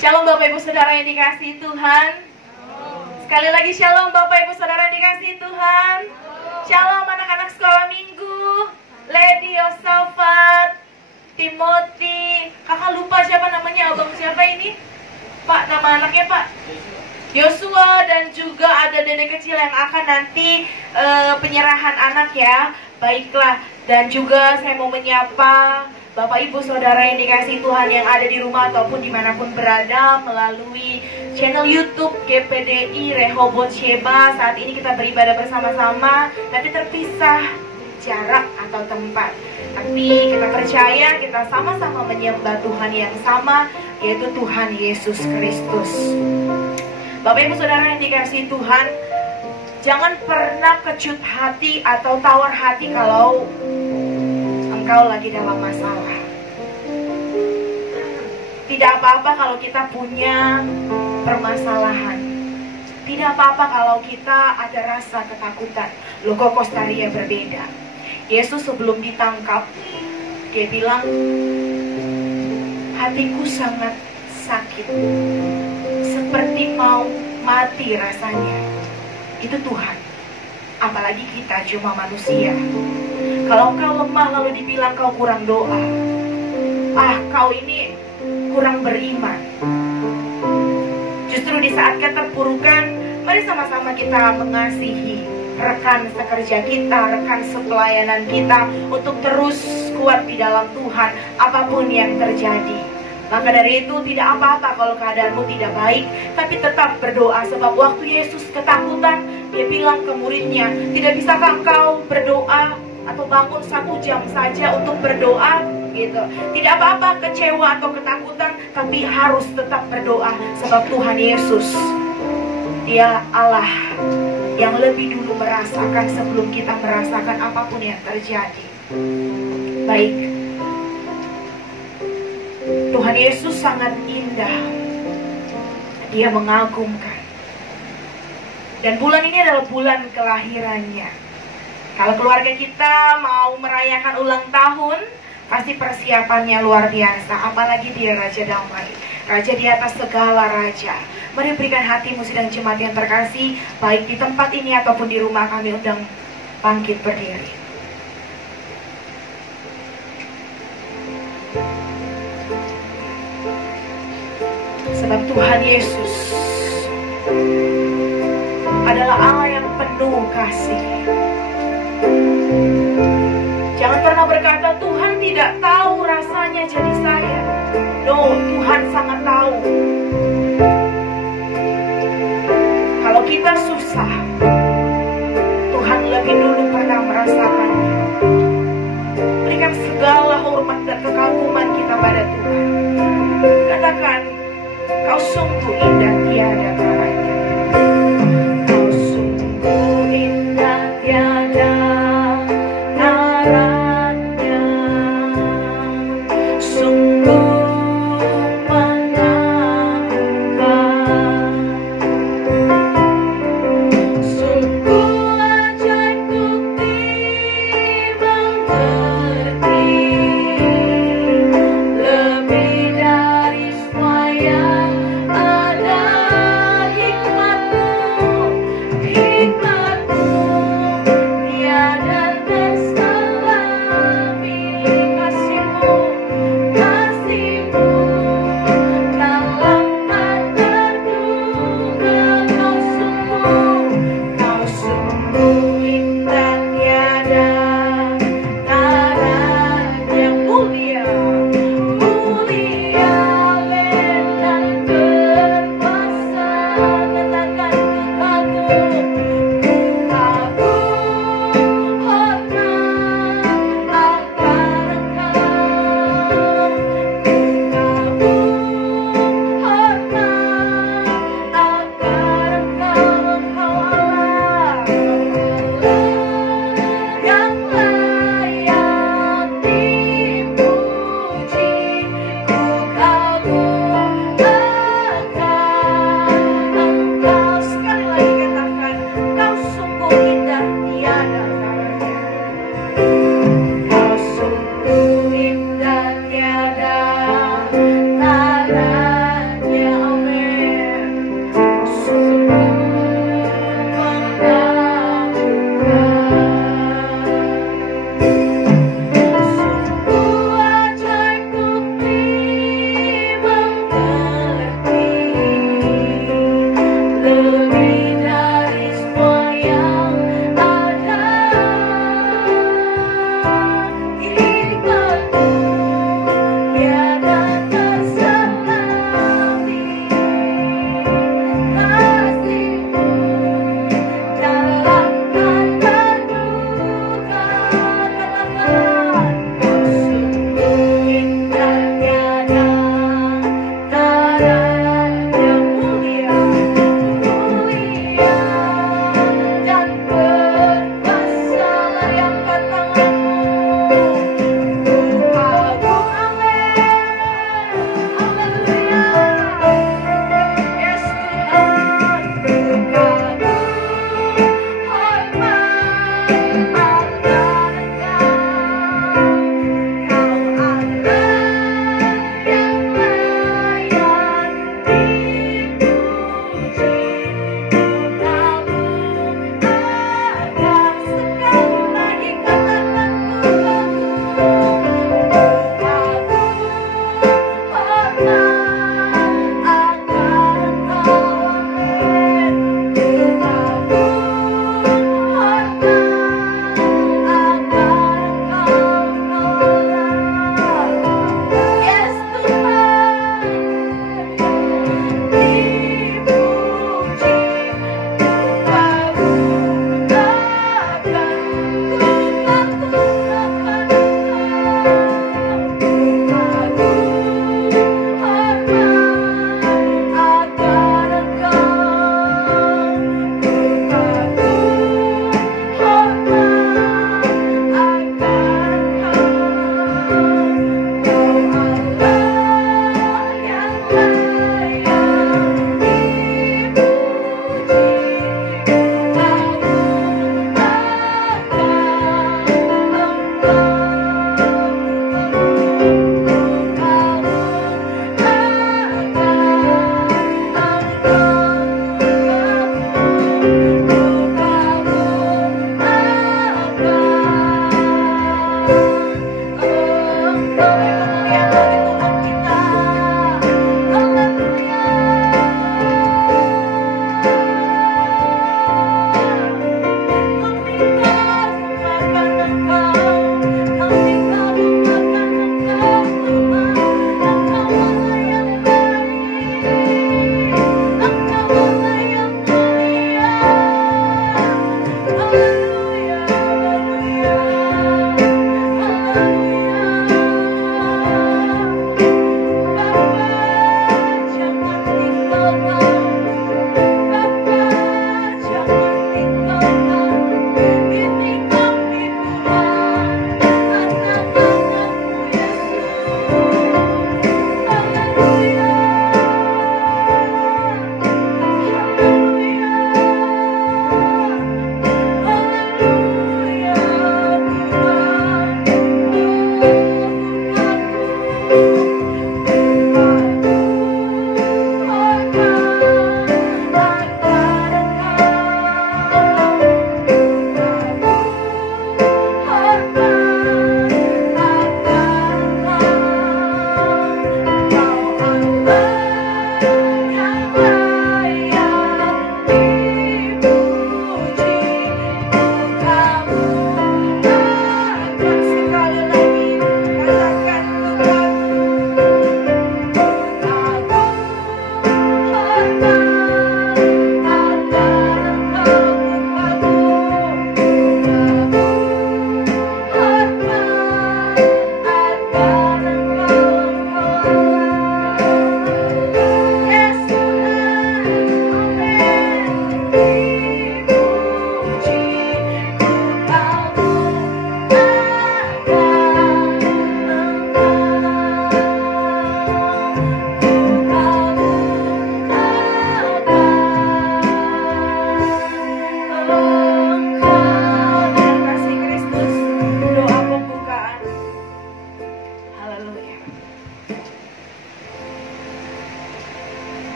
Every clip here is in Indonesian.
Shalom Bapak Ibu Saudara yang dikasihi Tuhan. Sekali lagi shalom Bapak Ibu Saudara yang dikasihi Tuhan. Shalom anak-anak sekolah minggu, Lady, Yosafat, Timothy. Kakak lupa siapa namanya, abang siapa ini? Pak, nama anaknya Pak? Yosua, dan juga ada dedek kecil yang akan nanti penyerahan anak ya. Baiklah, dan juga saya mau menyapa Bapak Ibu Saudara yang dikasihi Tuhan yang ada di rumah ataupun dimanapun berada melalui channel YouTube GPDI Rehoboth Sheba. Saat ini kita beribadah bersama-sama, tapi terpisah jarak atau tempat. Tapi kita percaya kita sama-sama menyembah Tuhan yang sama, yaitu Tuhan Yesus Kristus. Bapak Ibu Saudara yang dikasihi Tuhan, jangan pernah kecut hati atau tawar hati kalau engkau lagi dalam masalah. Tidak apa-apa kalau kita punya permasalahan. Tidak apa-apa kalau kita ada rasa ketakutan. Loh, kok Kostaria berbeda? Yesus sebelum ditangkap, dia bilang, hatiku sangat sakit, seperti mau mati rasanya. Itu Tuhan. Apalagi kita cuma manusia. Kalau kau lemah lalu dibilang kau kurang doa, kau ini kurang beriman. Justru di saat keterpurukan, mari sama-sama kita mengasihi rekan sekerja kita, rekan sepelayanan kita, untuk terus kuat di dalam Tuhan apapun yang terjadi. Maka dari itu tidak apa-apa kalau keadaanmu tidak baik, tapi tetap berdoa. Sebab waktu Yesus ketakutan, dia bilang ke muridnya, tidak bisakah engkau berdoa atau bangun 1 jam saja untuk berdoa gitu. Tidak apa-apa kecewa atau ketakutan, tapi harus tetap berdoa. Sebab Tuhan Yesus, dia Allah yang lebih dulu merasakan sebelum kita merasakan apapun yang terjadi. Baik, Tuhan Yesus sangat indah, dia mengagumkan. Dan bulan ini adalah bulan kelahirannya. Kalau keluarga kita mau merayakan ulang tahun, pasti persiapannya luar biasa. Apalagi dia Raja Damai, Raja di atas segala raja. Mari berikan hatimu sidang jemaat yang terkasih, baik di tempat ini ataupun di rumah, kami undang bangkit berdiri. Sebab Tuhan Yesus adalah Allah yang penuh kasih. Jangan pernah berkata Tuhan tidak tahu rasanya jadi saya. No, Tuhan sangat tahu. Kalau kita susah, Tuhan lebih dulu pernah merasakannya. Berikan segala hormat dan kekaguman kita pada Tuhan. Katakan, kau sungguh indah tiada taranya. Kau sungguh indah tiada taranya. Sungguh menakjubkan. Sungguh ajaib bukti mengerti. Lebih dari semua yang ada.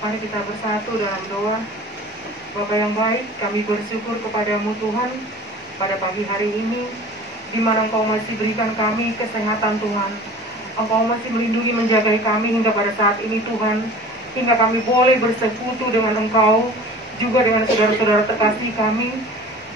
Mari kita bersatu dalam doa. Bapa yang baik, kami bersyukur kepadamu Tuhan pada pagi hari ini, di mana Engkau masih berikan kami kesehatan Tuhan. Engkau masih melindungi menjaga kami hingga pada saat ini Tuhan, hingga kami boleh bersekutu dengan Engkau, juga dengan saudara-saudara terkasih kami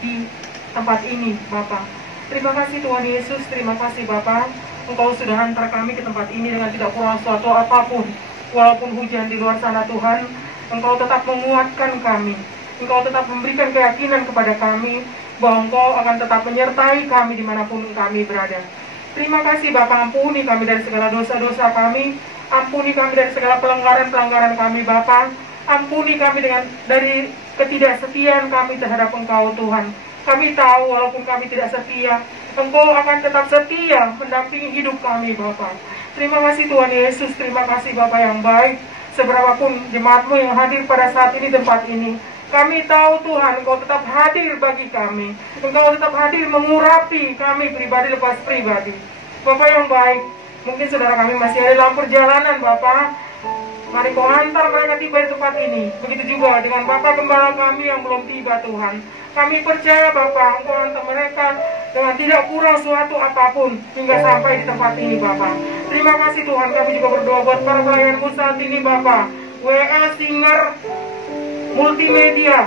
di tempat ini Bapa. Terima kasih Tuhan Yesus, terima kasih Bapa, Engkau sudah hantar kami ke tempat ini dengan tidak kurang suatu apapun. Walaupun hujan di luar sana Tuhan, Engkau tetap menguatkan kami. Engkau tetap memberikan keyakinan kepada kami bahwa Engkau akan tetap menyertai kami dimanapun kami berada. Terima kasih Bapa, ampuni kami dari segala dosa-dosa kami. Ampuni kami dari segala pelanggaran-pelanggaran kami Bapa. Ampuni kami dari ketidaksetiaan kami terhadap Engkau Tuhan. Kami tahu walaupun kami tidak setia, Engkau akan tetap setia mendampingi hidup kami Bapa. Terima kasih Tuhan Yesus, terima kasih Bapa yang baik. Seberapapun jemaat-Mu yang hadir pada saat ini tempat ini, kami tahu Tuhan Engkau tetap hadir bagi kami. Engkau tetap hadir mengurapi kami pribadi lepas pribadi. Bapa yang baik, mungkin saudara kami masih ada dalam perjalanan Bapa. Mari Kau hantar mereka tiba di tempat ini. Begitu juga dengan Bapa Gembala kami yang belum tiba Tuhan. Kami percaya Bapa, Engkau hantar mereka dengan tidak kurang suatu apapun hingga sampai di tempat ini Bapa. Terima kasih Tuhan, kami juga berdoa buat para pelayan-Mu saat ini Bapa. WL Singer, multimedia,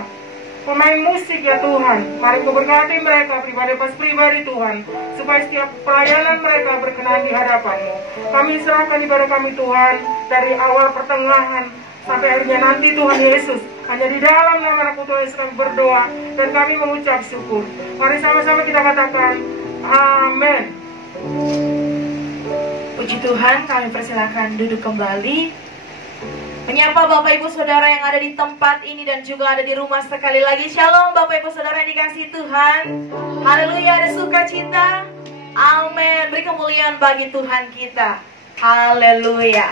pemain musik ya Tuhan. Mari Kau berkati mereka pribadi pas pribadi Tuhan, supaya setiap pelayanan mereka berkenan di hadapan-Mu. Kami serahkan ibadah kami Tuhan, dari awal pertengahan sampai akhirnya nanti Tuhan Yesus. Hanya di dalam nama Anak Tuhan Yesus kami berdoa dan kami mengucap syukur. Mari sama-sama kita katakan amin. Puji Tuhan, kami persilakan duduk kembali. Menyapa Bapak Ibu Saudara yang ada di tempat ini dan juga ada di rumah sekali lagi. Shalom Bapak Ibu Saudara yang dikasihi Tuhan. Haleluya, ada sukacita. Amin. Beri kemuliaan bagi Tuhan kita. Haleluya.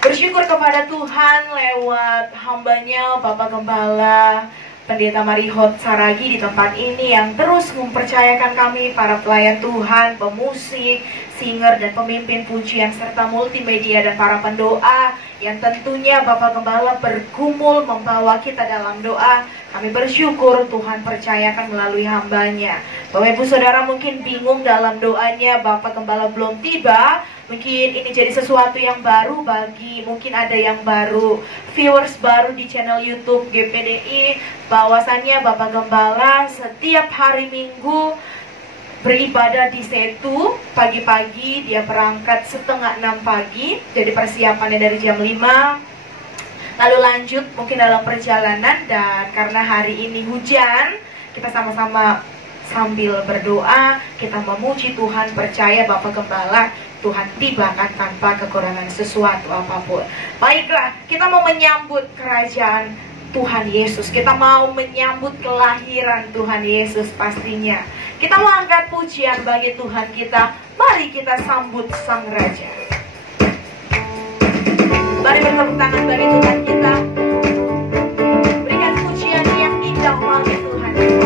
Bersyukur kepada Tuhan lewat hambanya Bapak Gembala Pendeta Marihot Saragi di tempat ini yang terus mempercayakan kami para pelayan Tuhan, pemusik, singer dan pemimpin pujian serta multimedia dan para pendoa yang tentunya Bapak Gembala bergumul membawa kita dalam doa. Kami bersyukur Tuhan percayakan melalui hambanya. Bapak Ibu Saudara mungkin bingung dalam doanya, Bapak Gembala belum tiba. Mungkin ini jadi sesuatu yang baru bagi mungkin ada yang baru, viewers baru di channel YouTube GPDI. Bahwasannya Bapak Gembala setiap hari Minggu beribadah di Setu. Pagi-pagi dia berangkat 5:30 pagi. Jadi persiapannya dari jam 5. Lalu lanjut mungkin dalam perjalanan, dan karena hari ini hujan, kita sama-sama sambil berdoa, kita memuji Tuhan, percaya Bapak Gembala Tuhan tibakan tanpa kekurangan sesuatu apapun. Baiklah, kita mau menyambut kerajaan Tuhan Yesus. Kita mau menyambut kelahiran Tuhan Yesus pastinya. Kita mau angkat pujian bagi Tuhan kita. Mari kita sambut Sang Raja. Mari bertepuk tangan bagi Tuhan kita. Berikan pujian yang indah bagi Tuhan kita.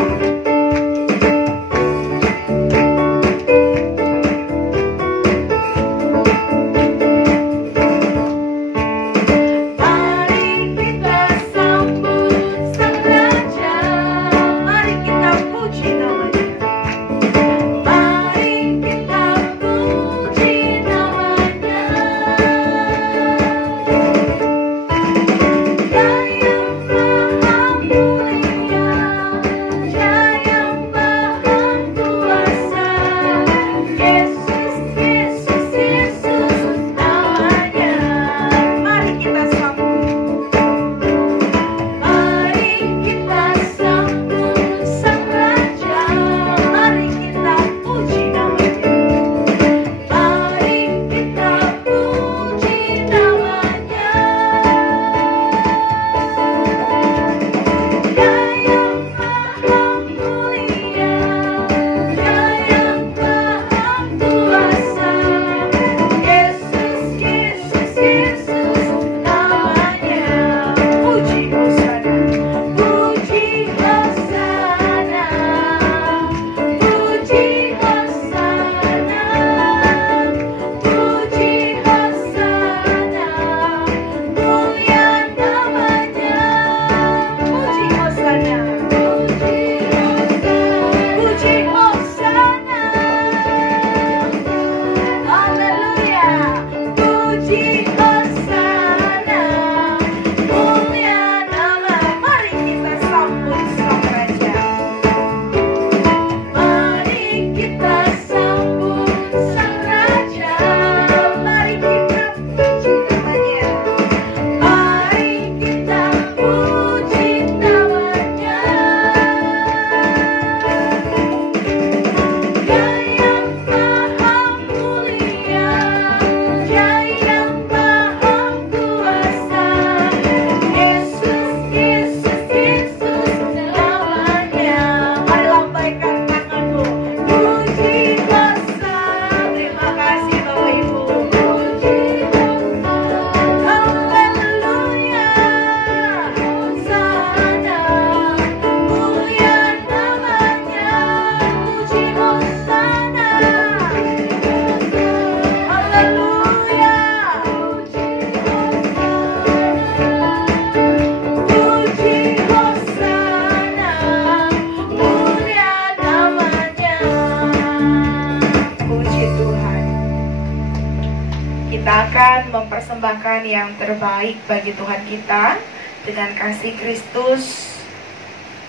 Mempersembahkan yang terbaik bagi Tuhan kita dengan kasih Kristus,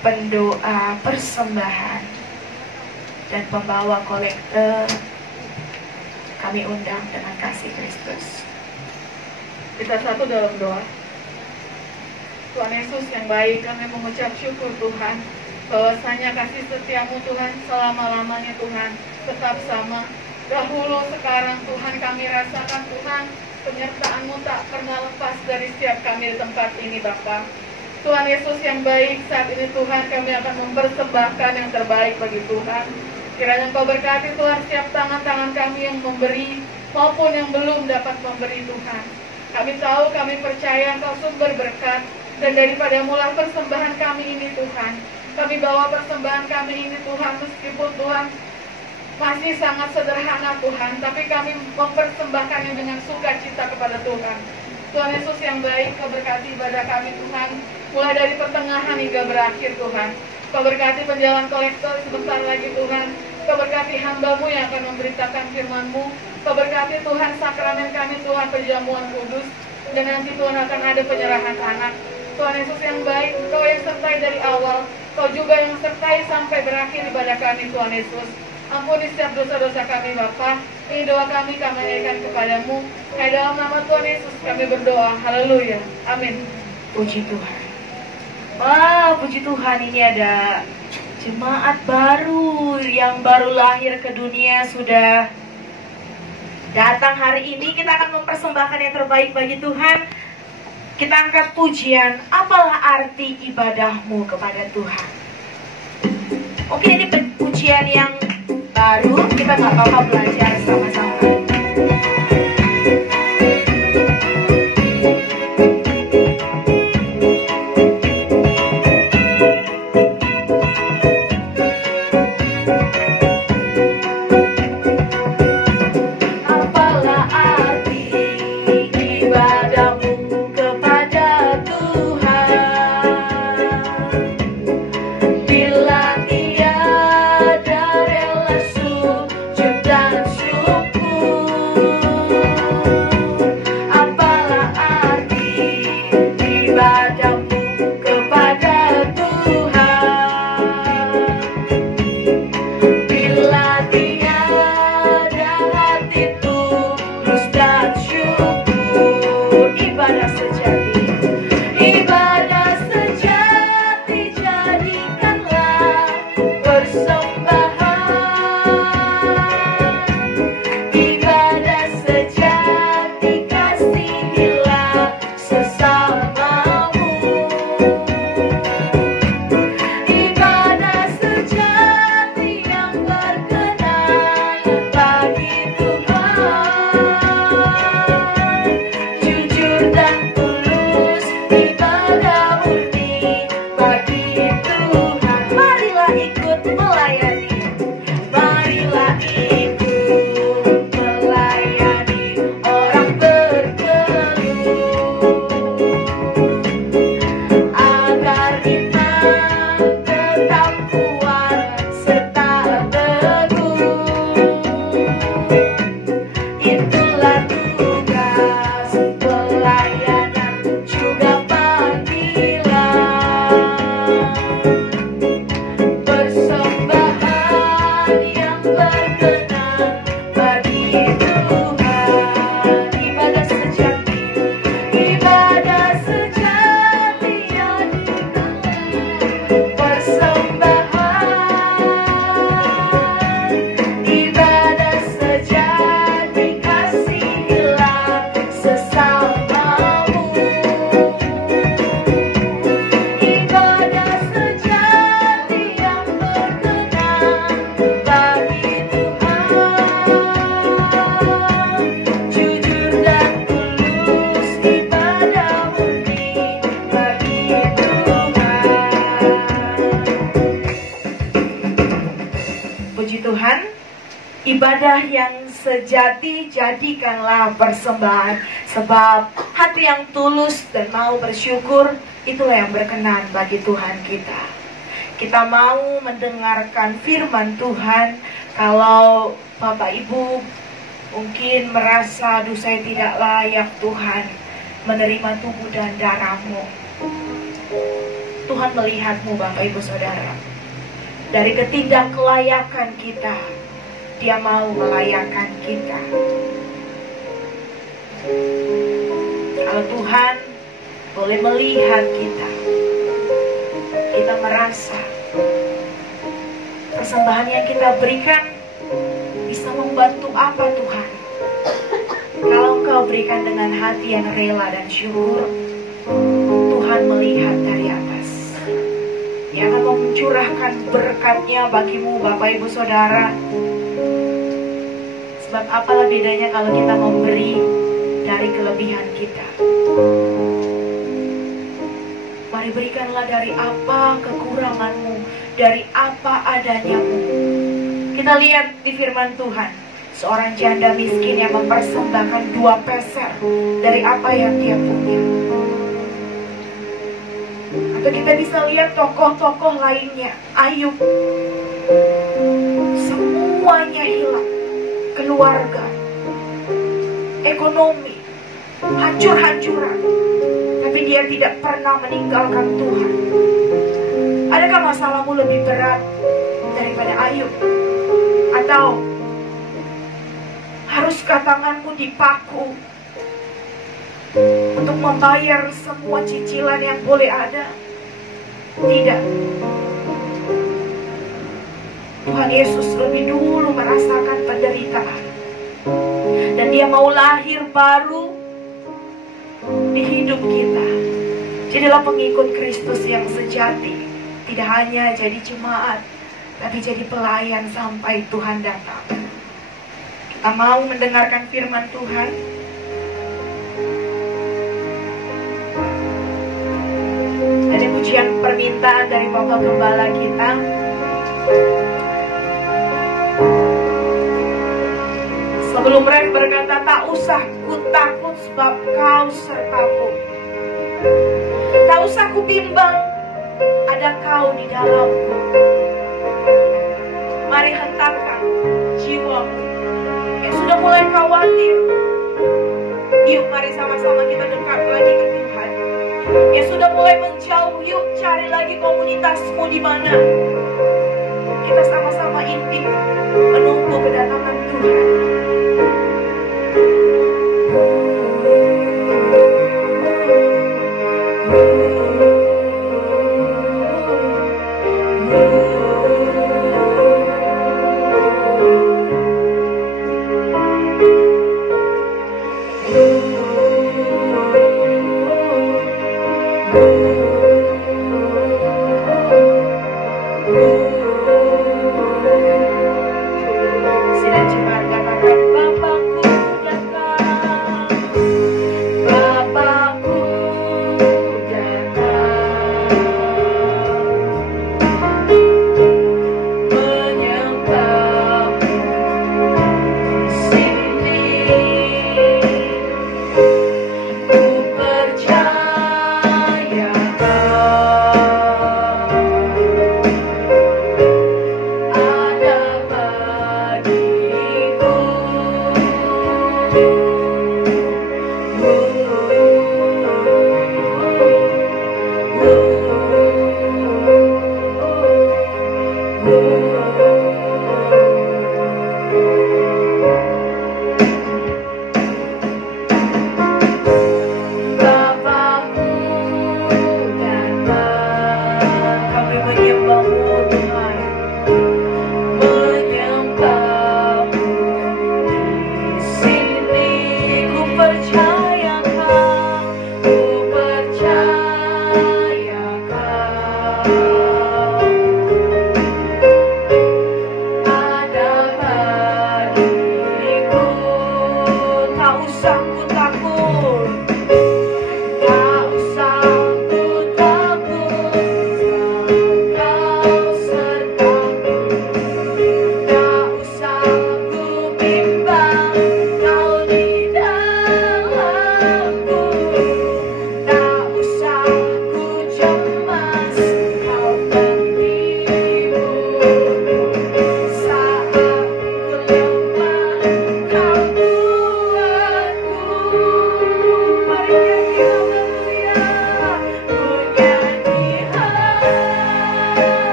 pendoa persembahan dan pembawa kolekte kami undang dengan kasih Kristus. Kita satu dalam doa. Tuhan Yesus yang baik, kami mengucap syukur Tuhan bahwasanya kasih setiamu Tuhan selama-lamanya Tuhan tetap sama. Dahulu sekarang Tuhan kami rasakan Tuhan penyertaan-Mu tak pernah lepas dari setiap kami di tempat ini Bapa. Tuhan Yesus yang baik, saat ini Tuhan kami akan mempersembahkan yang terbaik bagi Tuhan. Kiranya Engkau berkati Tuhan setiap tangan-tangan kami yang memberi maupun yang belum dapat memberi Tuhan. Kami tahu, kami percaya Engkau sumber berkat. Dan daripada mula persembahan kami ini Tuhan, kami bawa persembahan kami ini Tuhan, meskipun Tuhan masih sangat sederhana Tuhan, tapi kami mempersembahkannya dengan sukacita kepada Tuhan. Tuhan Yesus yang baik, Kau berkati ibadah kami Tuhan, mulai dari pertengahan hingga berakhir Tuhan. Kau berkati penjalan kolektor sebentar lagi Tuhan. Kau berkati hamba-Mu yang akan memberitakan firman-Mu. Kau berkati Tuhan sakramen kami Tuhan, penjamuan kudus. Dan nanti Tuhan akan ada penyerahan anak. Tuhan Yesus yang baik, Kau yang sertai dari awal, Kau juga yang sertai sampai berakhir ibadah kami Tuhan Yesus. Ampuni setiap dosa-dosa kami Bapa. Ini doa kami naikkan kepadamu. Dalam nama Tuhan Yesus kami berdoa. Haleluya. Amin. Puji Tuhan. Wah, puji Tuhan, ini ada jemaat baru yang baru lahir ke dunia, sudah datang hari ini. Kita akan mempersembahkan yang terbaik bagi Tuhan. Kita angkat pujian, apalah arti ibadahmu kepada Tuhan. Mungkin ini pujian yang baru, kita nggak apa-apa belajar sama-sama. Ibadah yang sejati jadikanlah persembahan, sebab hati yang tulus dan mau bersyukur itulah yang berkenan bagi Tuhan kita. Kita mau mendengarkan firman Tuhan. Kalau Bapak Ibu mungkin merasa, aduh saya tidak layak Tuhan menerima tubuh dan darah-Mu, Tuhan melihatmu Bapak Ibu Saudara. Dari ketidakkelayakan kita, Dia mau melayakkan kita. Kalau Tuhan boleh melihat kita, kita merasa persembahan yang kita berikan bisa membantu apa Tuhan? Kalau Engkau berikan dengan hati yang rela dan syukur, Tuhan melihat dari atas. Dia akan mencurahkan berkat-Nya bagimu Bapak Ibu Saudara. Sebab apalah bedanya kalau kita memberi dari kelebihan kita. Mari berikanlah dari apa kekuranganmu, dari apa adanyamu. Kita lihat di firman Tuhan, seorang janda miskin yang mempersembahkan 2 peser dari apa yang dia punya. Atau kita bisa lihat tokoh-tokoh lainnya, Ayub. Semuanya hilang, keluarga, ekonomi, hancur-hancuran. Tapi dia tidak pernah meninggalkan Tuhan. Adakah masalahmu lebih berat daripada Ayub? Atau haruskah tanganmu dipaku untuk membayar semua cicilan yang boleh ada? Tidak. Tuhan Yesus lebih dulu merasakan penderitaan. Dan dia mau lahir baru di hidup kita. Jadilah pengikut Kristus yang sejati. Tidak hanya jadi jemaat, tapi jadi pelayan sampai Tuhan datang. Kita mau mendengarkan firman Tuhan. Ada pujian permintaan dari Bapak Gembala kita. Sebelum mereka berkata, tak usah ku takut sebab kau sertaku. Tak usah ku bimbang, ada kau di dalamku. Mari hentakkan jiwamu yang sudah mulai khawatir. Yuk mari sama-sama kita dekat lagi ke Tuhan. Yang sudah mulai menjauh, yuk cari lagi komunitasmu di mana. Kita sama-sama intip menunggu kedatangan Tuhan. Bapakku datang.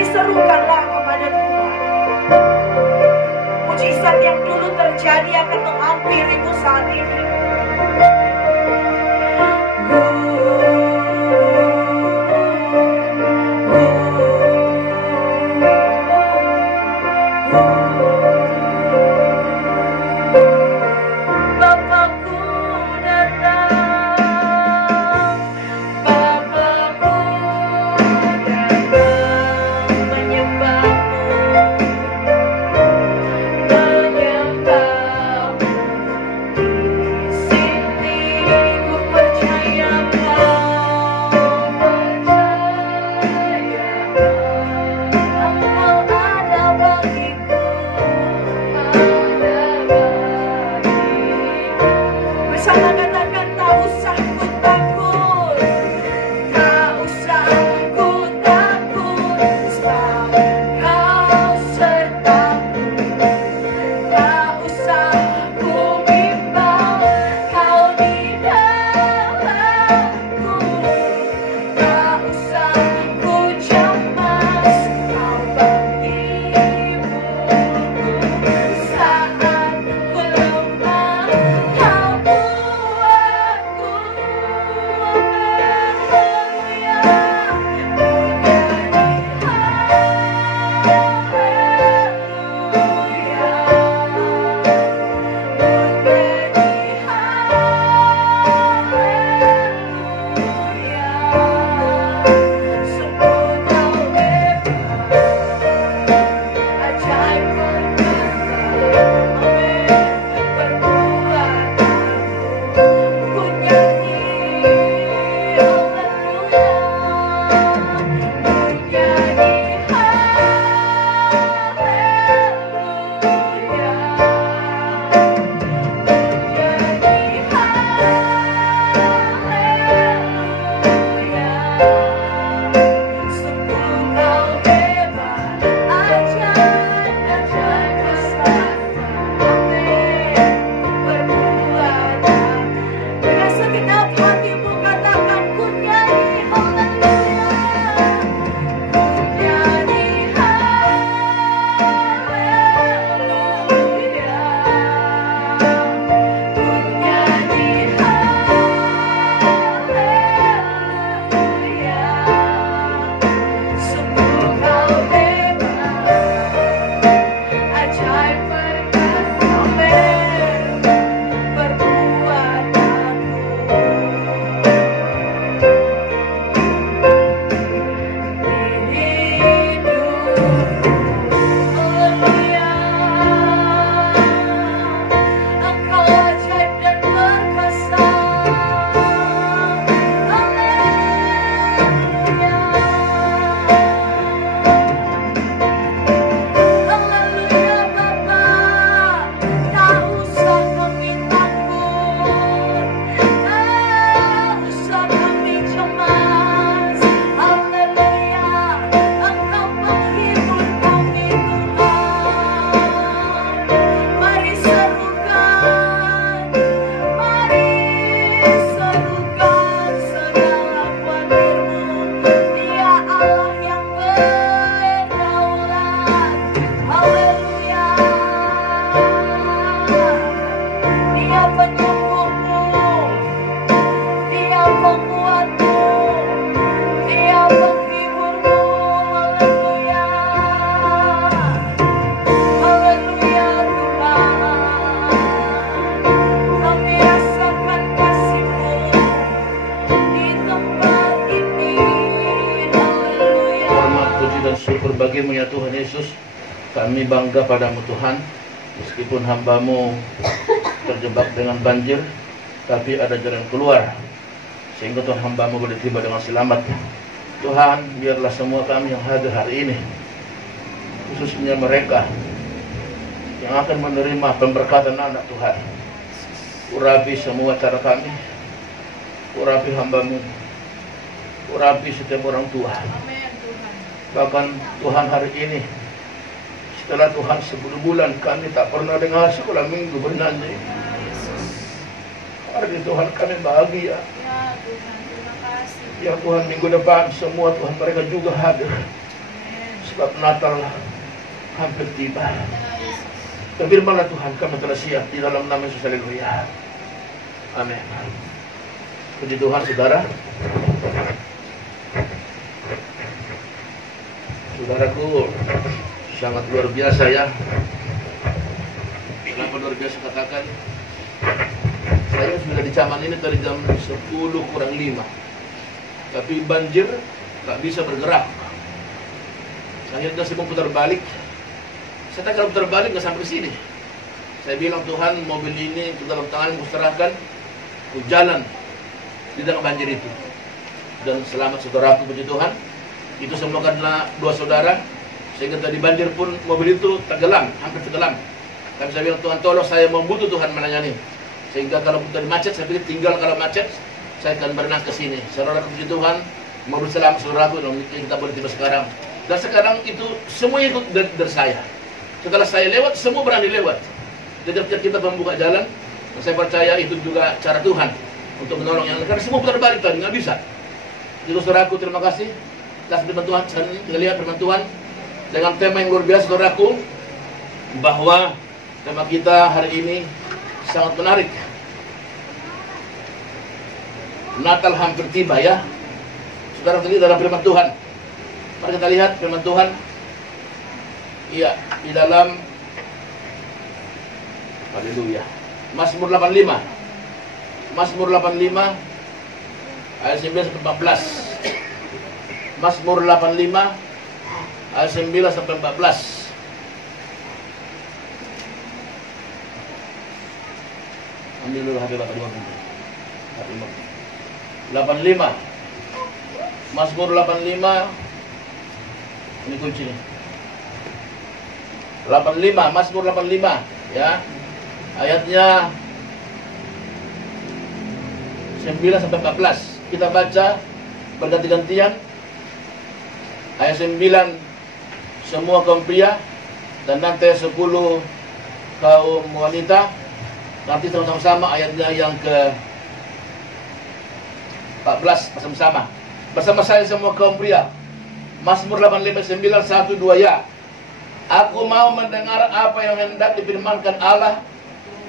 Mari serukanlah kepada Tuhan. Mujizat yang dulu terjadi akan menghampirimu saat ini. bagimu ya Tuhan Yesus. Kami bangga padamu Tuhan, meskipun hamba-Mu terjebak dengan banjir, tapi ada jalan keluar sehingga Tuhan hamba-Mu boleh tiba dengan selamat. Tuhan, biarlah semua kami yang hadir hari ini, khususnya mereka yang akan menerima pemberkatan anak Tuhan, urapi semua cara kami, urapi hamba-Mu, urapi setiap orang tua. Bahkan Tuhan hari ini, setelah Tuhan 10 bulan kami tak pernah dengar sekolah minggu bernyanyi. Hari ini Tuhan kami bahagia. Ya Tuhan, terima kasih. Ya Tuhan, minggu depan semua Tuhan mereka juga hadir. Sebab Natal hampir tiba. Berfirmanlah Tuhan, kami telah siap di dalam nama Yesus. Haleluya. Amin. Puji Tuhan, saudara. Saudaraku, sangat luar biasa ya. Kenapa luar biasa katakan? Saya sudah di Caman ini dari jam 10:05. Tapi banjir tak bisa bergerak. Akhirnya saya mau putar balik. Saya tak kalau putar balik nggak sampai sini. Saya bilang, Tuhan, mobil ini ke dalam tangan serahkan, jalan di tengah banjir itu. Dan selamat saudaraku, puji Tuhan. Itu semua karena dua saudara. Sehingga tadi banjir pun mobil itu tenggelam, hampir tenggelam. Tapi saya bilang, Tuhan tolong, saya membutuh Tuhan menangani. Sehingga kalau tadi macet, saya pikir tinggal kalau macet, saya akan berenang ke sini. Saudaraku, puji Tuhan, mobil selamat saudaraku, kita boleh tiba sekarang. Dan sekarang itu semua ikut dari saya. Setelah saya lewat, semua berani lewat. Jadi kita membuka jalan, dan saya percaya itu juga cara Tuhan untuk menolong yang lain. Karena semua putar balik tadi, nggak bisa. Jadi saudaraku, terima kasih atas firman Tuhan. Kita lihat firman Tuhan dengan tema yang luar biasa, saudaraku, bahwa tema kita hari ini sangat menarik. Natal hampir tiba ya. Saudara, tadi dalam firman Tuhan. Mari kita lihat firman Tuhan. Iya, di dalam haleluya. Mazmur 85. Mazmur 85 ayat 9 sampai 14. Mazmur 85 ayat 9 sampai 14. Ambil dulu HP Bapak 85. Mazmur 85. Ini kuncinya. 85, Mazmur 85 ya. Ayatnya 9 sampai 14. Kita baca berganti-gantian. Ayat 9 semua kaum pria, dan nanti 10 kaum wanita. Nanti sama-sama ayatnya yang ke 14 bersama-sama. Bersama saya semua kaum pria. Mazmur 85, 9, 1, 2 ya. Aku mau mendengar apa yang hendak difirmankan Allah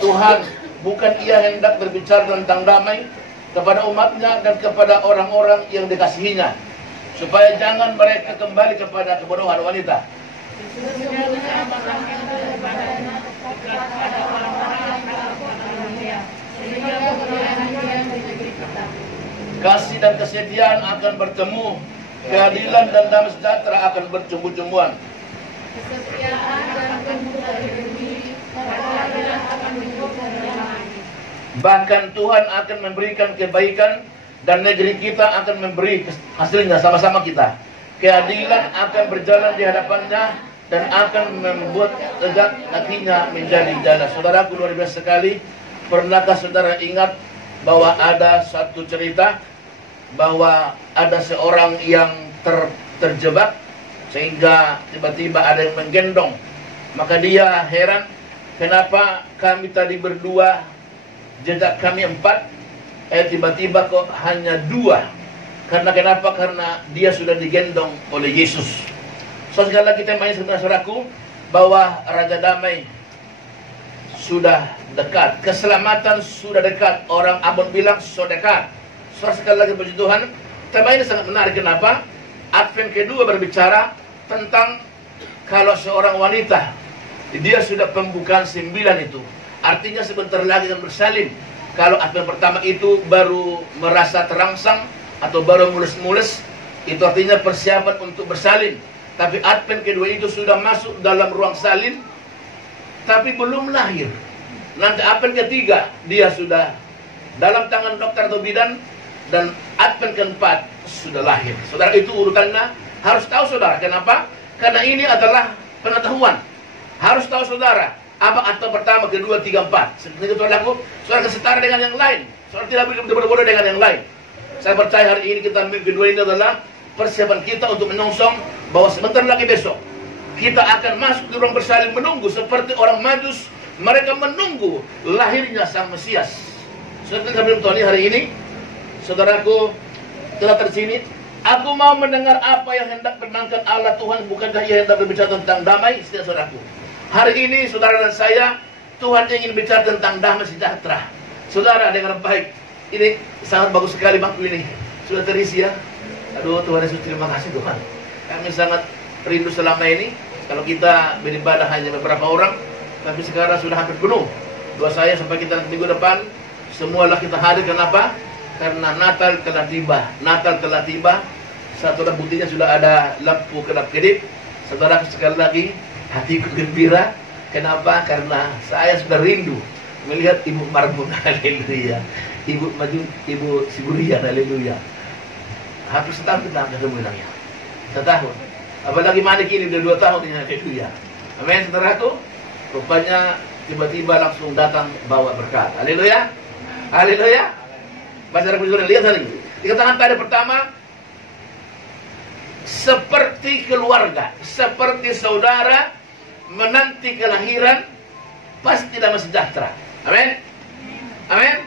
Tuhan. Bukan ia hendak berbicara tentang damai kepada umatnya dan kepada orang-orang yang dikasihinya, supaya jangan mereka kembali kepada kebodohan wanita. Kasih dan kesetiaan akan bertemu, keadilan dan damai sejahtera akan bercumbu-cumbuan. Kesetiaan dan kemuliaan demi keadilan akan hidup dari langit. Bahkan Tuhan akan memberikan kebaikan, dan negeri kita akan memberi hasilnya sama-sama kita. Keadilan akan berjalan di hadapannya, dan akan membuat tegak kakinya menjadi jalan. Saudaraku, luar biasa sekali. Pernahkah saudara ingat bahwa ada satu cerita bahwa ada seorang yang terjebak, sehingga tiba-tiba ada yang menggendong. Maka dia heran, kenapa kami tadi berdua, jejak kami 4, tiba-tiba kok hanya 2. Karena kenapa? Karena dia sudah digendong oleh Yesus. So, sekali lagi temanya saudaraku, bahwa Raja Damai sudah dekat, keselamatan sudah dekat. Orang Ambon bilang so dekat. So, sekali lagi puji Tuhan, tema ini sangat menarik. Kenapa? Advent kedua berbicara tentang kalau seorang wanita, dia sudah pembukaan 9 itu, artinya sebentar lagi akan bersalin. Kalau Advent pertama itu baru merasa terangsang atau baru mulus-mulus, itu artinya persiapan untuk bersalin. Tapi Advent kedua itu sudah masuk dalam ruang salin, tapi belum lahir. Nanti Advent ketiga, dia sudah dalam tangan dokter atau bidan, dan Advent keempat sudah lahir. Saudara, itu urutannya harus tahu saudara. Kenapa? Karena ini adalah pengetahuan. Harus tahu saudara, apa Advent pertama, kedua, 3, 4. Seperti itu saudara kesetara dengan yang lain. Saudara tidak berbodoh dengan yang lain. Saya percaya hari ini kita kedua ini adalah persiapan kita untuk menyongsong bahwa sebentar lagi besok kita akan masuk di ruang bersalin, menunggu seperti orang Majus. Mereka menunggu lahirnya Sang Mesias. Saudara, Tuhan hari ini, saudaraku, telah tersini Aku mau mendengar apa yang hendak firmankan Allah Tuhan, bukankah Ia hendak berbicara tentang damai, saudaraku. Hari ini saudara dan saya, Tuhan ingin bicara tentang damai sejahtera. Saudara, dengar baik. Ini sangat bagus sekali bangku ini. Sudah terisi ya. Aduh, Tuhan Yesus, terima kasih Tuhan. Kami sangat rindu selama ini. Kalau kita beribadah hanya beberapa orang, tapi sekarang sudah hampir penuh. Doa saya sampai kita minggu depan, semualah kita hadir. Kenapa? Karena Natal telah tiba. Natal telah tiba. Saudara, buktinya sudah ada lampu kedap-kedip. Saudara, sekali lagi hatiku gembira. Kenapa? Karena saya sudah rindu melihat Ibu Marbun, haleluya. Ibu Maju, Ibu Siburian, haleluya. Hampir setahun kita ketemu ya. Setahun. Apalagi Manik ini udah 2 tahun ini, haleluya. Amin, saudaraku. Rupanya tiba-tiba langsung datang bawa berkat. Haleluya. Haleluya. Masyarakat saudara, lihat tadi. Dikatakan tadi pertama, seperti keluarga, seperti saudara menanti kelahiran, pasti damai sejahtera. Amin. Amin.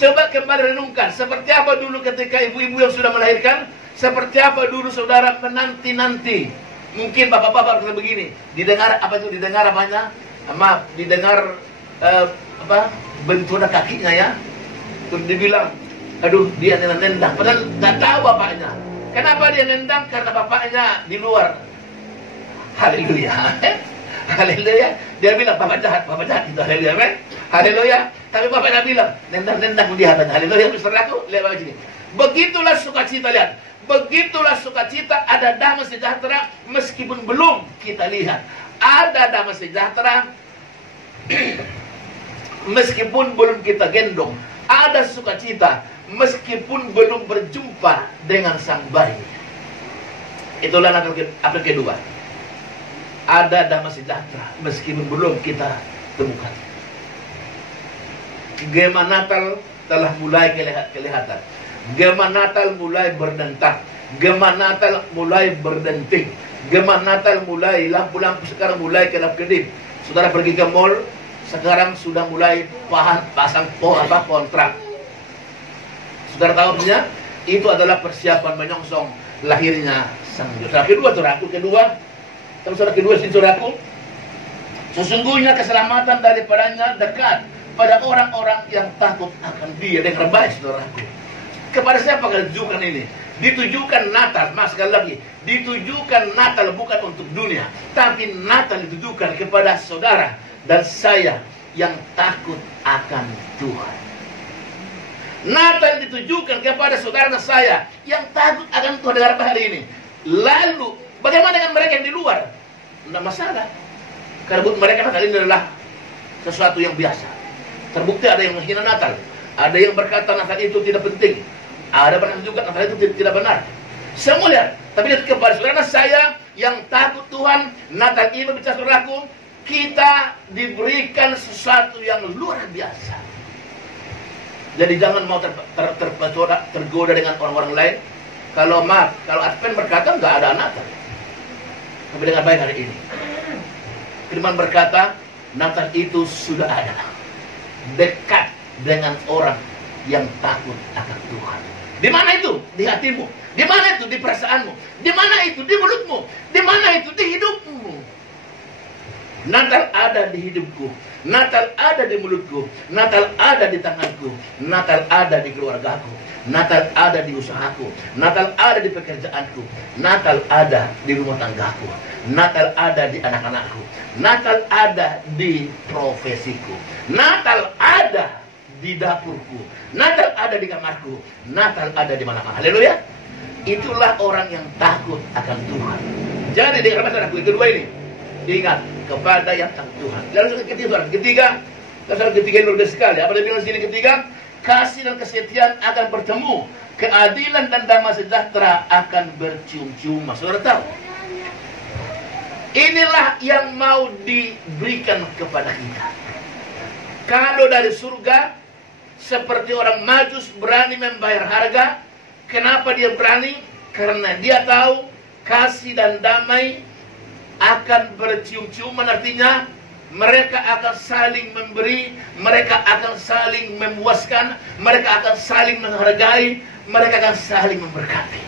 Coba kembali renungkan, seperti apa dulu ketika ibu-ibu yang sudah melahirkan, seperti apa dulu saudara menanti-nanti. Mungkin bapak-bapak berkata begini, didengar apa itu, didengar apanya? Maaf, didengar benturan kakinya ya. Terus dibilang, aduh dia nendang, padahal nggak tahu bapaknya. Kenapa dia nendang? Karena bapaknya di luar. Haleluya. Haleluya. Dia bilang bapak jahat itu. Haleluya. Amen. Haleluya. Tapi bapaknya bilang nendang dia. Haleluya. Saudaraku, lihat sini. Begitulah sukacita, lihat. Begitulah sukacita, ada damai sejahtera meskipun belum kita lihat. Ada damai sejahtera meskipun belum kita gendong. Ada sukacita meskipun belum berjumpa dengan sang bayi. Itulah Natal kedua. Ada damai sejahtera meskipun belum kita temukan. Gema Natal telah mulai kelihatan. Gema Natal mulai berdentang. Gema Natal mulai berdenting. Gema Natal mulai, lampu-lampu sekarang mulai kedap-kedip. Saudara pergi ke mall, sekarang sudah mulai pasang kontrak. Saudara tahu punya, itu adalah persiapan menyongsong lahirnya sang Saudara kedua, saudara kedua sini saudaraku, sesungguhnya keselamatan daripadanya dekat pada orang-orang yang takut akan Dia. Dengar baik saudaraku. Kepada siapa ditujukan ini? Ditujukan Natal, sekali lagi, ditujukan Natal bukan untuk dunia, tapi Natal ditujukan kepada saudara dan saya yang takut akan Tuhan. Natal ditujukan kepada saudara dan saya yang takut akan Tuhan. Dengar hari ini. Lalu, bagaimana dengan mereka yang di luar? Tidak masalah. Karena buat mereka Natal ini adalah sesuatu yang biasa. Terbukti ada yang menghina Natal. Ada yang berkata Natal itu tidak penting. Ada yang juga Natal itu tidak benar. Semua lihat. Tapi kepada saudara saya yang takut Tuhan, Natal ini bicara saudaraku, kita diberikan sesuatu yang luar biasa. Jadi jangan mau tergoda dengan orang-orang lain. Kalau Advent berkata nggak ada Natal. Tapi dengan baik hari ini, Firman berkata Natal itu sudah ada, dekat dengan orang yang takut akan Tuhan. Di mana itu? Di hatimu. Di mana itu? Di perasaanmu. Di mana itu? Di mulutmu. Di mana itu? Di hidupmu. Natal ada di hidupku. Natal ada di mulutku. Natal ada di tanganku. Natal ada di keluargaku. Natal ada di usahaku. Natal ada di pekerjaanku. Natal ada di rumah tanggaku. Natal ada di anak-anakku. Natal ada di profesiku. Natal ada di dapurku. Natal ada di kamarku. Natal ada di mana-mana. Haleluya. Itulah orang yang takut akan Tuhan. Jadi di saudara kedua ini, ingat kepada yang takut Tuhan. Lalu ketiga ini luar biasa sekali. Apa dia bilang sini ketiga? Kasih dan kesetiaan akan bertemu. Keadilan dan damai sejahtera akan bercium-ciuman. Saudara tahu? Inilah yang mau diberikan kepada kita. Kalau dari surga, seperti orang Majus berani membayar harga. Kenapa dia berani? Karena dia tahu kasih dan damai akan bercium-ciuman. Artinya mereka akan saling memberi, mereka akan saling memuaskan, mereka akan saling menghargai, mereka akan saling memberkati.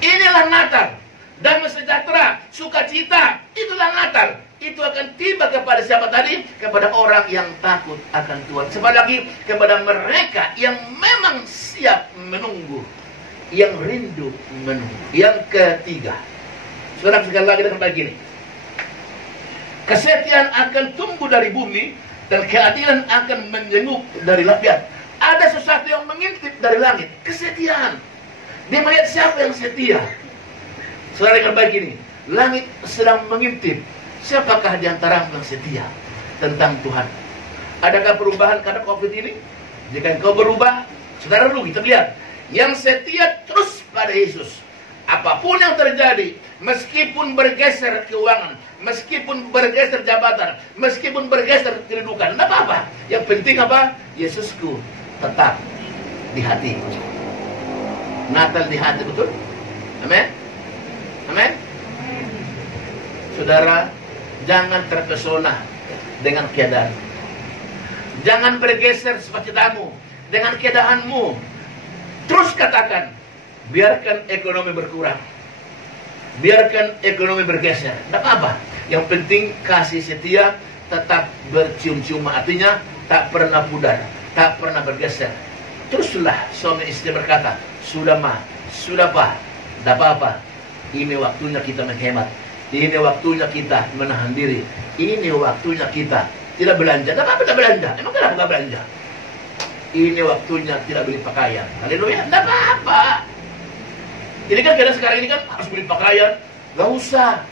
Inilah Natal. Damai sejahtera, sukacita, itulah Natal. Itu akan tiba kepada siapa tadi? Kepada orang yang takut akan Tuhan. Sekali lagi, kepada mereka yang memang siap menunggu, yang rindu menunggu. Yang ketiga, saudara sekali lagi dengan baik ini, kesetiaan akan tumbuh dari bumi dan keadilan akan menjenguk dari langit. Ada sesuatu yang mengintip dari langit, kesetiaan. Dia melihat siapa yang setia. Saudara dengan baik ini, langit sedang mengintip siapakah di antara yang setia tentang Tuhan. Adakah perubahan karena COVID ini? Jika engkau berubah, saudara rugi. Kita lihat, yang setia terus pada Yesus. Apapun yang terjadi, meskipun bergeser keuangan, meskipun bergeser jabatan, meskipun bergeser kedudukan, tidak apa-apa. Yang penting apa? Yesusku tetap di hatiku. Natal di hati, betul? Amin? Amin? Saudara, jangan terpesona dengan keadaan. Jangan bergeser seperti kamu dengan keadaanmu. Terus katakan, biarkan ekonomi berkurang, biarkan ekonomi bergeser, tidak apa-apa. Yang penting kasih setia tetap bercium-cium, artinya tak pernah pudar, tak pernah bergeser. Teruslah suami istri berkata, sudah ma, sudah pak, tidak apa-apa. Ini waktunya kita menghemat. Ini waktunya kita menahan diri. Ini waktunya kita tidak belanja. Tidak apa-apa tidak belanja. Emang kenapa tidak belanja? Ini waktunya tidak beli pakaian. Haleluya. Tidak apa-apa. Ini kan kita sekarang ini kan harus beli pakaian. Gak usah.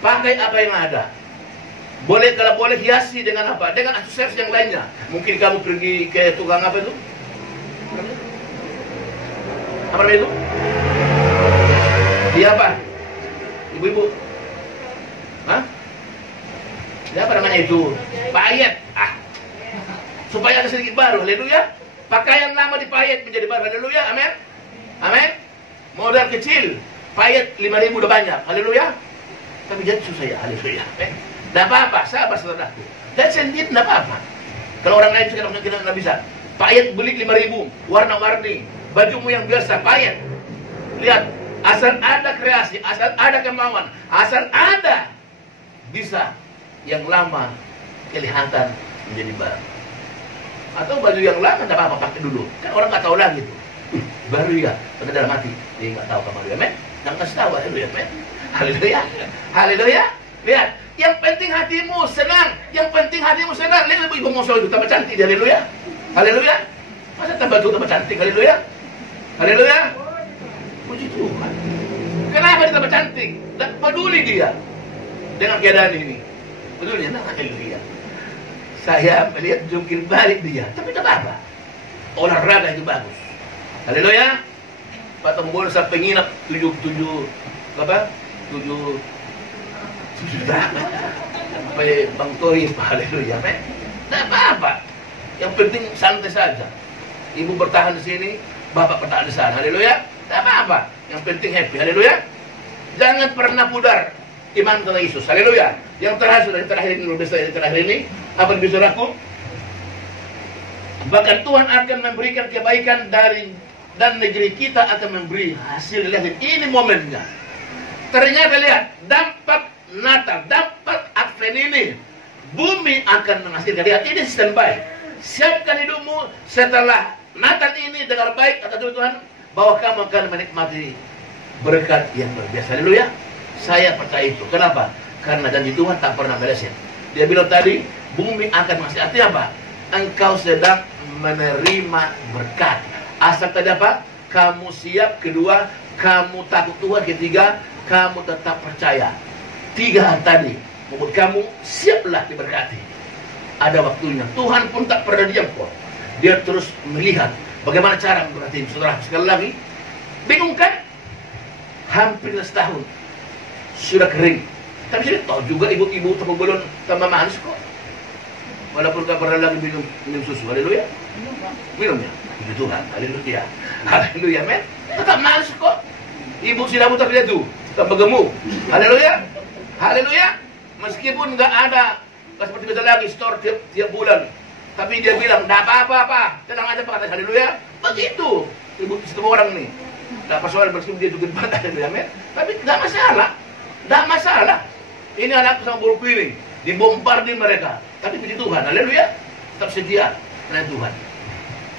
Pakai apa yang ada. Boleh, kalau boleh hiasi dengan apa? Dengan aksesoris yang lainnya. Mungkin kamu pergi ke tukang apa itu? Apa namanya itu? Dia apa? Ibu-ibu? Hah? Dia apa namanya itu? Payet. Supaya ada sedikit baru. Haleluya. Pakaian lama dipayet menjadi baru. Haleluya. Amin. Amin. Modal kecil. Payet 5.000 udah banyak. Haleluya. Tapi jadi susah ya. Haleluya. Tidak apa-apa. Sabar saudaraku. Dan sendiri tidak apa-apa. Kalau orang lain sekarang kita nggak bisa. Payet beli 5.000. Warna-warni. Bajumu yang biasa. Payet. Lihat. Asal ada kreasi, asal ada kemauan, asal ada bisa yang lama kelihatan menjadi baru. Atau baju yang lama tidak apa-apa pakai dulu. Kan orang nggak tahu lagi tuh. Baru ya, pada dalam hati dia nggak tahu kemana dia. Men, jangan kasih tahu. Haleluya, men. Haleluya, haleluya. Lihat, yang penting hatimu senang, yang penting hatimu senang. Lihat ibu ngosol itu tambah cantik. Haleluya, haleluya. Masa tambah cantik? Haleluya, haleluya. Puji Tuhan. Kenapa dia tambah cantik? Dan peduli dia dengan keadaan ini. Peduli, nah, haleluya. Saya melihat jungkir balik dia, tapi tidak apa. Olahraga itu bagus. Haleluya. Pak Tombol sampai nginap 7 juta. Sampai Bang Tohir, haleluya. Tidak apa-apa. Yang penting santai saja. Ibu bertahan di sini, bapak bertahan di sana. Haleluya. Tidak apa-apa. Yang penting happy. Haleluya. Jangan pernah pudar iman kepada Yesus. Haleluya. Yang terakhir ini, apa yang saudaraku? Bahkan Tuhan akan memberikan kebaikan dan negeri kita akan memberi hasil. Lihat, ini momennya. Ternyata lihat, dampak Natal, dampak Advent ini, bumi akan menghasilkan. Lihat, ini standby. Siapkan hidupmu setelah Natal ini dengan baik kata Tuhan, bahwa kamu akan menikmati berkat yang luar biasa. Haleluya. Saya percaya itu. Kenapa? Karena janji Tuhan tak pernah meleset. Dia bilang tadi, bumi akan masih. Artinya apa? Engkau sedang menerima berkat. Asal tadi apa? Kamu siap. Kedua, kamu takut Tuhan. Ketiga, kamu tetap percaya. 3 tadi membuat kamu siaplah diberkati. Ada waktunya. Tuhan pun tak pernah diam kok. Dia terus melihat bagaimana cara memberkati. Saudara, sekali lagi, bingung kan? Hampir setahun sudah kering. Tapi saya tahu juga ibu-ibu tepuk belon tambah manis kok. Walaupun gak pernah lagi minum susu. Haleluya. Minumnya. Puji Tuhan. Haleluya. Haleluya, men. Tetap manis kok. Ibu sudah muter dia tuh. Tambah gemuk. Haleluya. Haleluya. Meskipun gak ada, gak seperti biasa lagi store tiap bulan. Tapi dia bilang, tidak apa-apa, tenang aja Pak. Haleluya. Begitu. Ibu ketemu orang nih. Tidak persoalan meskipun dia juga ibadah, amin. Tapi tidak masalah, tidak masalah. Ini anak sama burung piring, dibombardir mereka. Tapi puji Tuhan, haleluya, tetap setia dengan Tuhan.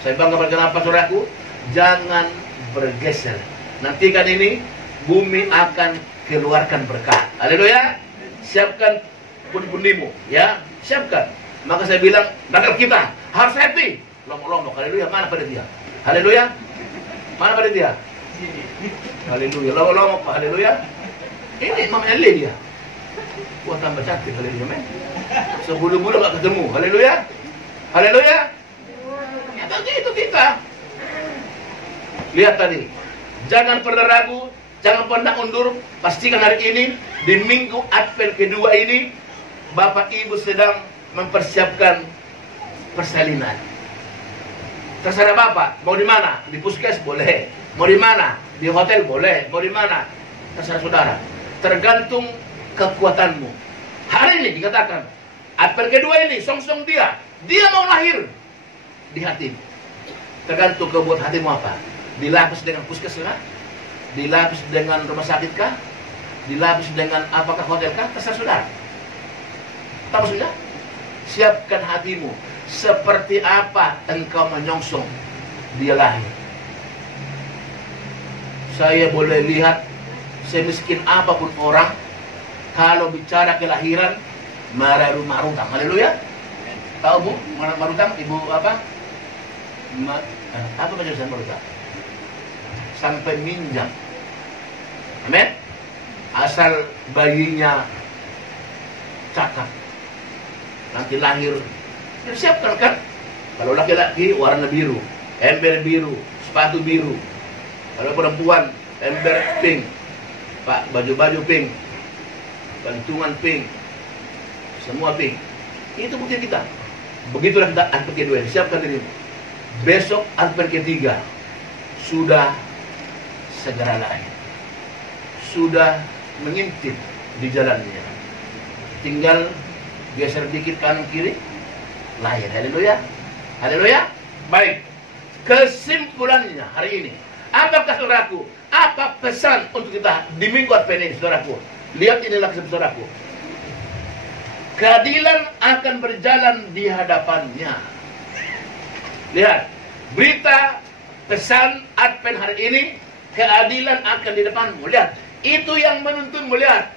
Saya bangga pada kenapa saudaraku, jangan bergeser. Nanti kan ini bumi akan keluarkan berkah. Haleluya. Siapkan pundi-pundimu, ya, siapkan. Maka saya bilang, dagang kita harus happy. Lombok-lombok, haleluya. Mana pada dia? Haleluya. Mana pada dia? Haleluya. Lombok-lombok, haleluya. Ini mamanya Le dia. Wah, tambah cantik, haleluya, men. Sebulu-bulu gak ketemu, haleluya. Haleluya. Ya, itu kita. Lihat tadi, jangan pernah ragu, jangan pernah undur. Pastikan hari ini, di minggu Advent kedua ini, Bapak Ibu sedang mempersiapkan persalinan. Terserah Bapak, mau di mana? Di puskes boleh. Mau di mana? Di hotel boleh. Mau di mana? Terserah saudara. Tergantung kekuatanmu. Hari ini dikatakan, Advent kedua ini, song-song dia mau lahir di hatimu. Tergantung kebuat hatimu apa. Dilapis dengan puskes kah? Dilapis dengan rumah sakit kah? Dilapis dengan apakah hotel kah? Terserah saudara. Tahu sudah? Siapkan hatimu. Seperti apa engkau menyongsong dia lahir. Saya boleh lihat semiskin apapun orang, kalau bicara kelahiran, marutang. Haleluya. Tahu Bu, marutang? Ibu apa? Apa penjelasan marutang? Sampai minjam. Amin. Asal bayinya cakap, nanti lahir, siapkan kan? Kalau laki-laki warna biru, ember biru, sepatu biru. Kalau perempuan ember pink, Pak, baju-baju pink, gantungan pink, semua pink. Itu bukti kita. Begitulah kita Advent kedua. Siapkan diri. Besok Advent ketiga sudah segera lahir, sudah mengintip di jalannya. Tinggal geser dikit kanan kiri, lahir. Haleluya. Haleluya. Baik. Kesimpulannya hari ini, apakah saudaraku? Apa pesan untuk kita di minggu Advent ini, saudaraku? Lihat inilah saudaraku. Keadilan akan berjalan di hadapannya. Lihat, berita pesan Advent hari ini, keadilan akan di depanmu. Lihat, itu yang menuntunmu. Lihat,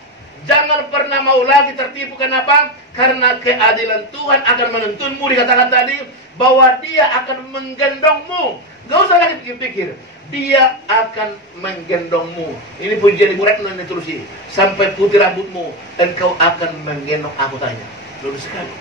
jangan pernah mau lagi tertipu. Kenapa? Karena keadilan Tuhan akan menuntunmu. Dikatakan tadi bahwa Dia akan menggendongmu. Gak usah lagi pikir-pikir. Dia akan menggendongmu. Ini pujian Ibu Retno yang diterusi. Sampai putih rambutmu, engkau akan menggendong. Aku tanya, luar sekali.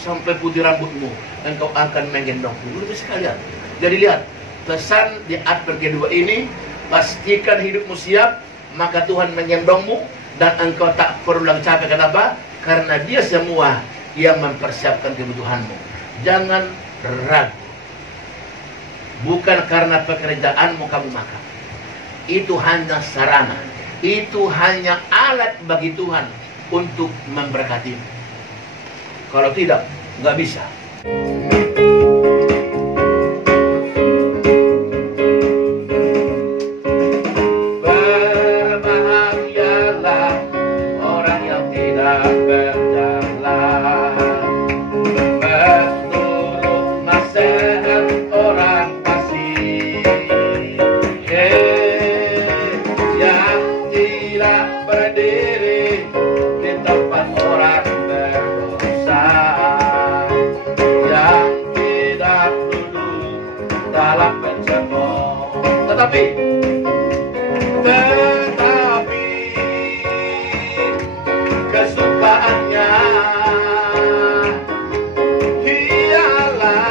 Sampai putih rambutmu, engkau akan menggendongku. Luar sekalian. Jadi lihat, pesan di Advent kedua ini, pastikan hidupmu siap, maka Tuhan menggendongmu, dan engkau tak perlu lagi capek. Kenapa? Karena Dia semua yang mempersiapkan kebutuhanmu. Jangan ragu. Bukan karena pekerjaanmu kamu makan. Itu hanya sarana. Itu hanya alat bagi Tuhan untuk memberkatimu. Kalau tidak, nggak bisa. Berbahagialah orang yang tidak berjalan menurut nasihat orang fasik, yang tidak berdiri di tempat orang berdosa, yang tidak duduk dalam pencemooh, tetapi kesukaannya ialah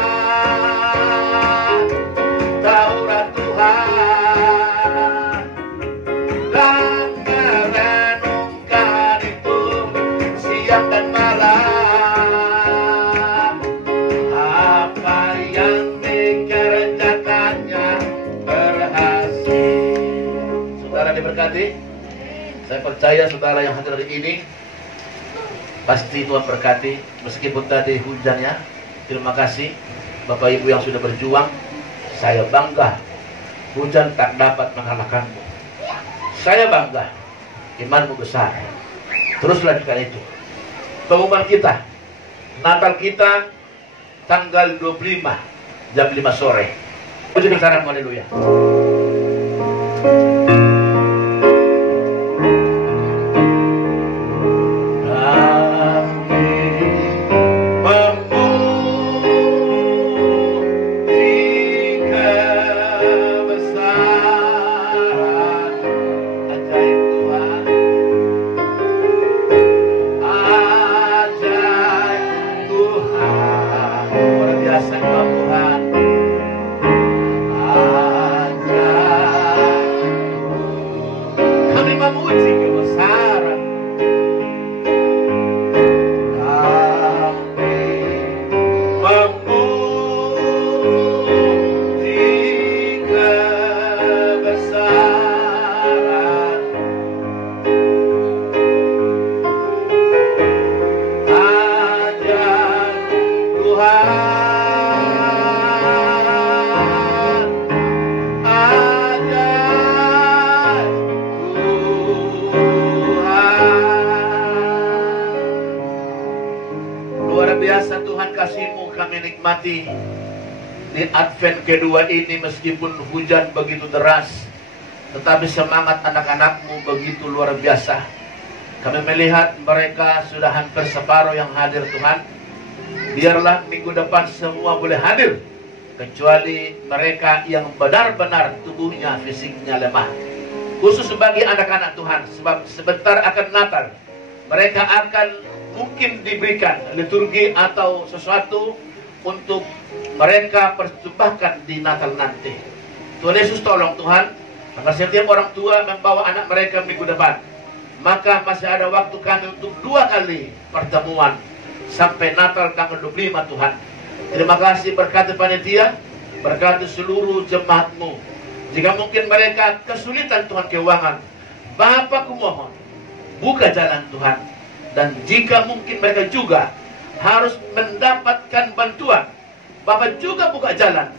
Taurat Tuhan, dan merenungkan itu siang dan malam. Apa yang dikerjakannya berhasil. Saudara diberkati. Saya percaya saudara yang hadir hari ini pasti Tuhan berkati, meskipun tadi hujan ya. Terima kasih Bapak Ibu yang sudah berjuang. Saya bangga hujan tak dapat mengalahkanmu. Saya bangga, imanmu besar. Terus lanjutkan itu. Pengumuman kita, Natal kita tanggal 25 jam 5 sore. Puji bersama, haleluya. Di Advent kedua ini, meskipun hujan begitu deras, tetapi semangat anak-anakmu begitu luar biasa. Kami melihat mereka sudah hampir separuh yang hadir, Tuhan. Biarlah minggu depan semua boleh hadir, kecuali mereka yang benar-benar tubuhnya, fisiknya lemah. Khusus bagi anak-anak Tuhan, sebab sebentar akan Natal. Mereka akan mungkin diberikan liturgi atau sesuatu untuk mereka persembahkan di Natal nanti. Tuhan Yesus tolong Tuhan, agar setiap orang tua membawa anak mereka minggu depan. Maka masih ada waktu kami untuk 2 kali pertemuan sampai Natal tanggal 25, Tuhan. Terima kasih, berkati panitia, berkati seluruh jemaatmu. Jika mungkin mereka kesulitan Tuhan keuangan, Bapa kumohon buka jalan Tuhan. Dan jika mungkin mereka juga harus mendapatkan bantuan, Bapak juga buka jalan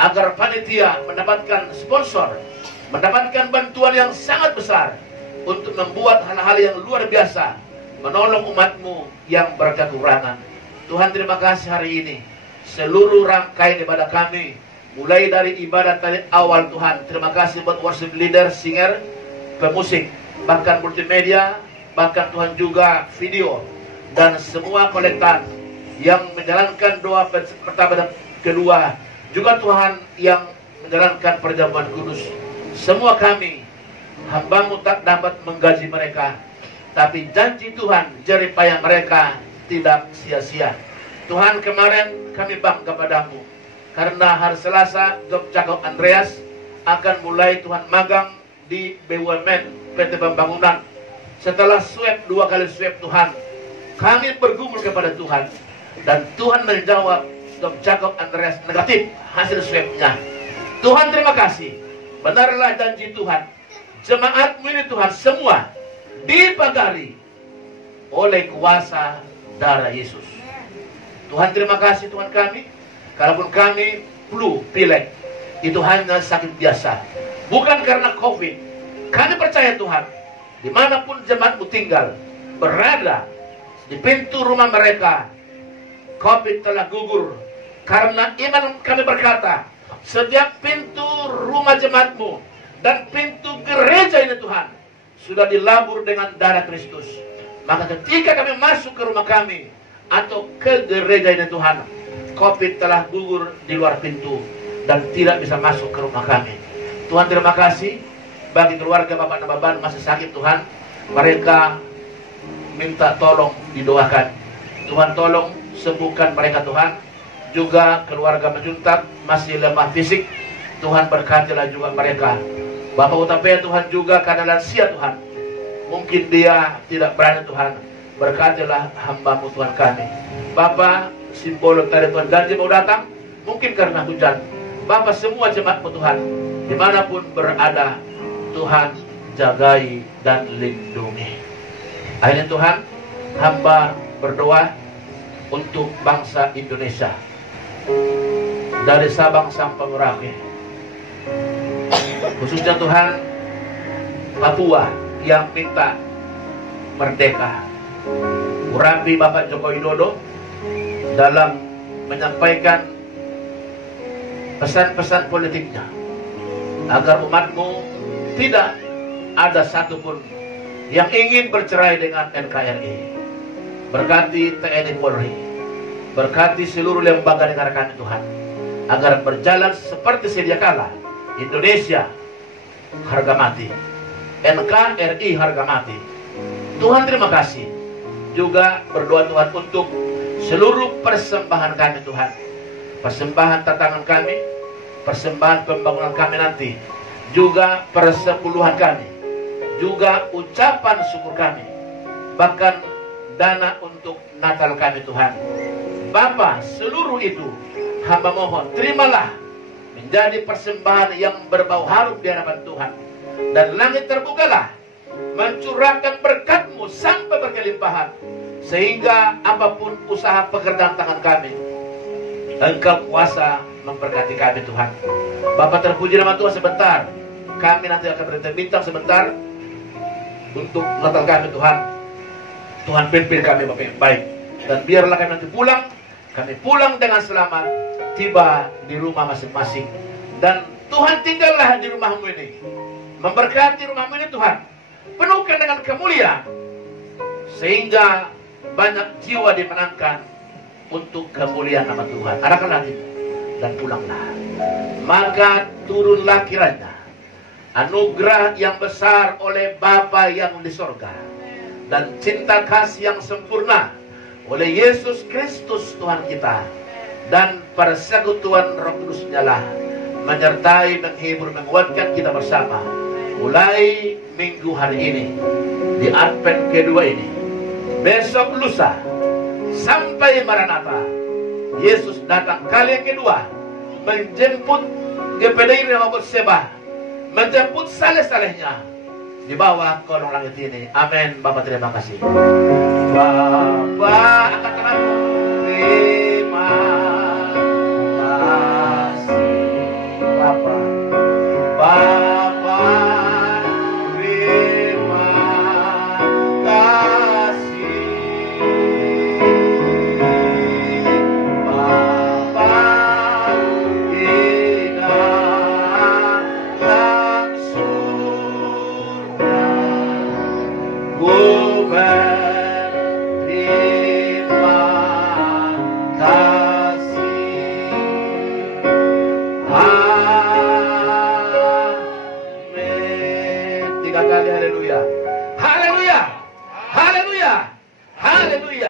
agar panitia mendapatkan sponsor, mendapatkan bantuan yang sangat besar untuk membuat hal-hal yang luar biasa, menolong umatmu yang berkekurangan. Tuhan, terima kasih hari ini. Seluruh rangkaian ibadah kami, mulai dari ibadah tadi awal, Tuhan, terima kasih buat worship leader, singer, pemusik, bahkan multimedia, bahkan Tuhan juga video, dan semua kolektan yang menjalankan doa pertama dan kedua, juga Tuhan yang menjalankan perjamuan kudus. Semua kami, hamba-Mu tak dapat menggaji mereka, tapi janji Tuhan, jerih payah mereka tidak sia-sia. Tuhan, kemarin kami bangga padamu, karena hari Selasa, Dr. Jacob Andreas akan mulai Tuhan magang di BUMN PT Pembangunan. Setelah swab 2 kali swab, Tuhan, kami bergumul kepada Tuhan, dan Tuhan menjawab Dr. Jacob Andreas negatif hasil swabnya. Tuhan, terima kasih. Benarlah janji Tuhan, jemaat-Mu ini Tuhan semua dipagari oleh kuasa darah Yesus. Tuhan, terima kasih Tuhan kami. Kalaupun kami flu, pilek, itu hanya sakit biasa, bukan karena COVID. Kami percaya Tuhan, dimanapun jemaat-Mu tinggal, berada di pintu rumah mereka, COVID telah gugur. Karena iman kami berkata, setiap pintu rumah jemaat-Mu dan pintu gereja ini Tuhan sudah dilabur dengan darah Kristus. Maka ketika kami masuk ke rumah kami atau ke gereja ini Tuhan, COVID telah gugur di luar pintu dan tidak bisa masuk ke rumah kami. Tuhan, terima kasih bagi keluarga Bapak Nababan masih sakit Tuhan. Mereka minta tolong didoakan. Tuhan, tolong sembuhkan mereka Tuhan. Juga keluarga Menjuntak masih lemah fisik, Tuhan berkatilah juga mereka. Bapak Utapaya Tuhan juga karena lansia Tuhan, mungkin dia tidak berani Tuhan, berkatilah hamba-Mu Tuhan kami. Bapak, simbol tadi Tuhan janji mau datang, mungkin karena hujan. Bapak, semua jemaat-Mu Tuhan, dimanapun berada, Tuhan jagai dan lindungi. Akhirnya Tuhan, hamba berdoa untuk bangsa Indonesia, dari Sabang sampai Merauke. Khususnya Tuhan, Papua yang minta merdeka. Urapi Bapak Joko Widodo dalam menyampaikan pesan-pesan politiknya, agar umatmu tidak ada satupun yang ingin bercerai dengan NKRI. Berkati TNI Polri, berkati seluruh lembaga negara kami Tuhan, agar berjalan seperti sedia kala. Indonesia harga mati, NKRI harga mati. Tuhan terima kasih. Juga berdoa Tuhan untuk seluruh persembahan kami Tuhan, persembahan tantangan kami, persembahan pembangunan kami nanti, juga persepuluhan kami, juga ucapan syukur kami, bahkan dana untuk Natal kami Tuhan. Bapa, seluruh itu hamba mohon terimalah menjadi persembahan yang berbau harum di hadapan Tuhan, dan langit terbukalah mencurahkan berkat-Mu sampai berkelimpahan, sehingga apapun usaha pekerjaan tangan kami, Engkau kuasa memberkati kami Tuhan. Bapak, terpuji nama Tuhan. Sebentar kami nanti akan berbincang sebentar untuk Natal kami Tuhan. Tuhan pimpin kami Bapak yang baik, dan biarlah kami nanti pulang, kami pulang dengan selamat, tiba di rumah masing-masing. Dan Tuhan tinggallah di rumah-Mu ini, memberkati rumah-Mu ini Tuhan, penuhkan dengan kemuliaan, sehingga banyak jiwa dimenangkan untuk kemuliaan nama Tuhan. Arahkanlah hatimu dan pulanglah. Maka turunlah kiranya anugerah yang besar oleh Bapa yang di sorga, dan cinta kasih yang sempurna oleh Yesus Kristus Tuhan kita, dan persekutuan Roh Kudus nyala menyertai, menghibur, menguatkan kita bersama mulai minggu hari ini, di Advent kedua ini, besok lusa sampai Maranatha. Yesus datang kali yang kedua, menjemput GPDI Rehoboth Seba, menjemput saleh-salehnya di bawah kolong langit ini. Amin. Bapak terima kasih. Bapak angkat tanganmu. Terima kasih Bapak. Bapak terima kasih. Bapak di dalam surga, ku berterima kasih. Amin. 3 kali haleluya. Haleluya. Haleluya. Haleluya.